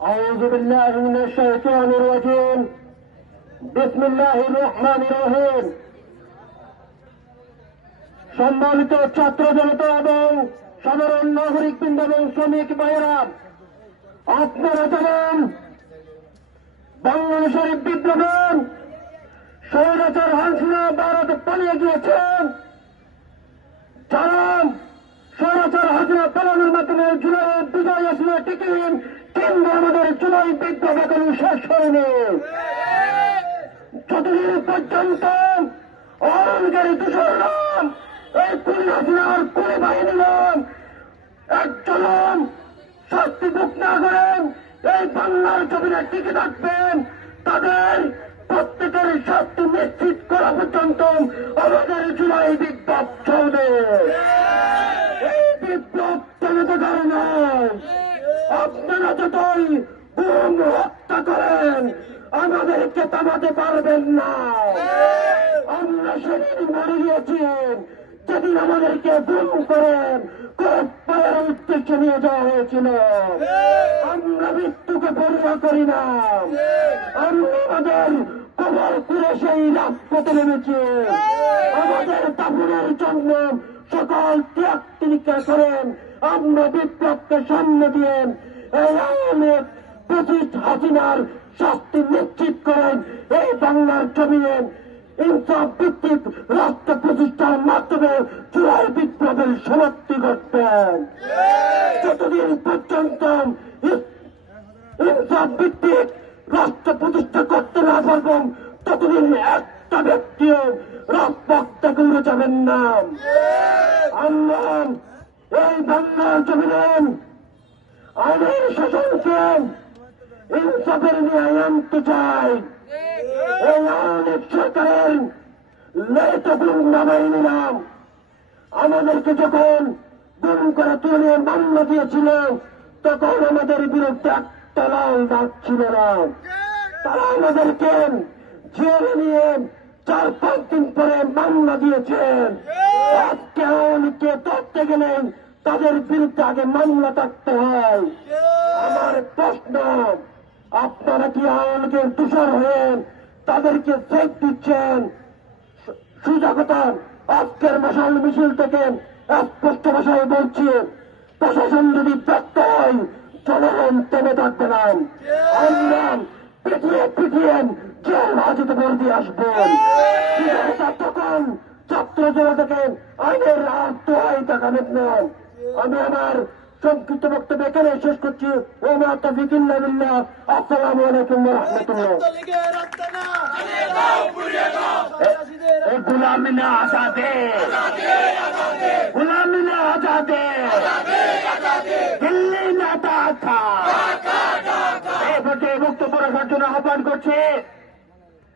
أعوذ بالله من الشيطان الرجيم بسم الله الرحمن الرحيم সম্মানিত ছাত্র জনতা এবং সাধারণ নাগরিকবৃন্দ এবং শ্রমিক ভাইয়েরা আপনারা যেমন বাংলাদেশের বিদ্রোহে স্বৈরাচার হাসিনা ভারত পালিয়ে গিয়েছেন কিন্তু আমাদের শেষ যতদিন পর্যন্ত অরণকারী নাম, এই বাহিনী নাম, একজন শাস্তি মুখ না করেন এই বাংলার জমিনে টিকে থাকবেন, তাদের প্রত্যেকের শাস্তি নিশ্চিত করা পর্যন্ত আমাদের জুলাই বিপ্লব চলবে। যতই গুম হত্যা করেন, আমাদেরকে থামাতে পারবেন না। আমরা সেদিন মরে গিয়েছি, যেদিন আমাদেরকে গুম করেন উদ্দেশ্যে নিয়ে যাওয়া হয়েছিল। আমরা মৃত্যুকে পরিয়া করি না। আমরা আমাদের কবর করে সেই রাজপথে নেমেছি। আমাদের তাপুরের জন্য সকল ত্যাগ তিরিকা করেন। আমরা বিপ্লবকে সামনে দিয়ে এই আওয়ামী পঁচিশ হাসিনার শাস্তি নিশ্চিত করেন। এই বাংলার জমিনে ইনসাফ ভিত্তিক রাষ্ট্র প্রতিষ্ঠার মাধ্যমে চূড়াই বিপ্লবের সমাপ্তি করতেন যতদিন পর্যন্ত ইনসাফ ভিত্তিক রাষ্ট্র প্রতিষ্ঠা করতে না পারব, ততদিন একটা ব্যক্তিও রাজপথ থেকে যাবেন না। আমরা এই বাংলার জমিনে আইনের শাসনকে ইনসাফের নিয়ে আনতে চাই। এই আওয়ামী সরকারের গুণ নামাই নিলাম। আমাদেরকে যখন গুম করে তুলে মামলা দিয়েছিল, তখন আমাদের বিরুদ্ধে একটা লাল দাগ ছিল না। তারা আমাদেরকে জেলে নিয়ে চার পাঁচ দিন পরে মামলা দিয়েছেন আজকে আওয়ামীকে ধরতে গেলে তাদের বিরুদ্ধে আগে মামলা থাকতে হয়। আমার প্রশ্ন আপনারা কি আওয়ামীকে তুষার হয়ে তাদেরকে চেক দিচ্ছেন? সুজাগতা আজকের মশাল মিছিল থেকে স্পষ্ট ভাষায় বলছি প্রশাসন যদি ব্যর্থ হয় জনগণ থেমে থাকবে না। আমরা পিটিয়ে পিটিয়ে জেল হাজতে ভর্তি আসবেন তখন ছাত্র জেলা থেকে আইনের রাত দোহাই দেখাবেন না। আমি আমার সংক্ষিপ্ত বক্তব্য এখানে শেষ করছি। ও মা তফিকুল্লাহ বিল্লাহ। আসসালামু আলাইকুম এই বক্তব্য রাখার জন্য আহ্বান করছে।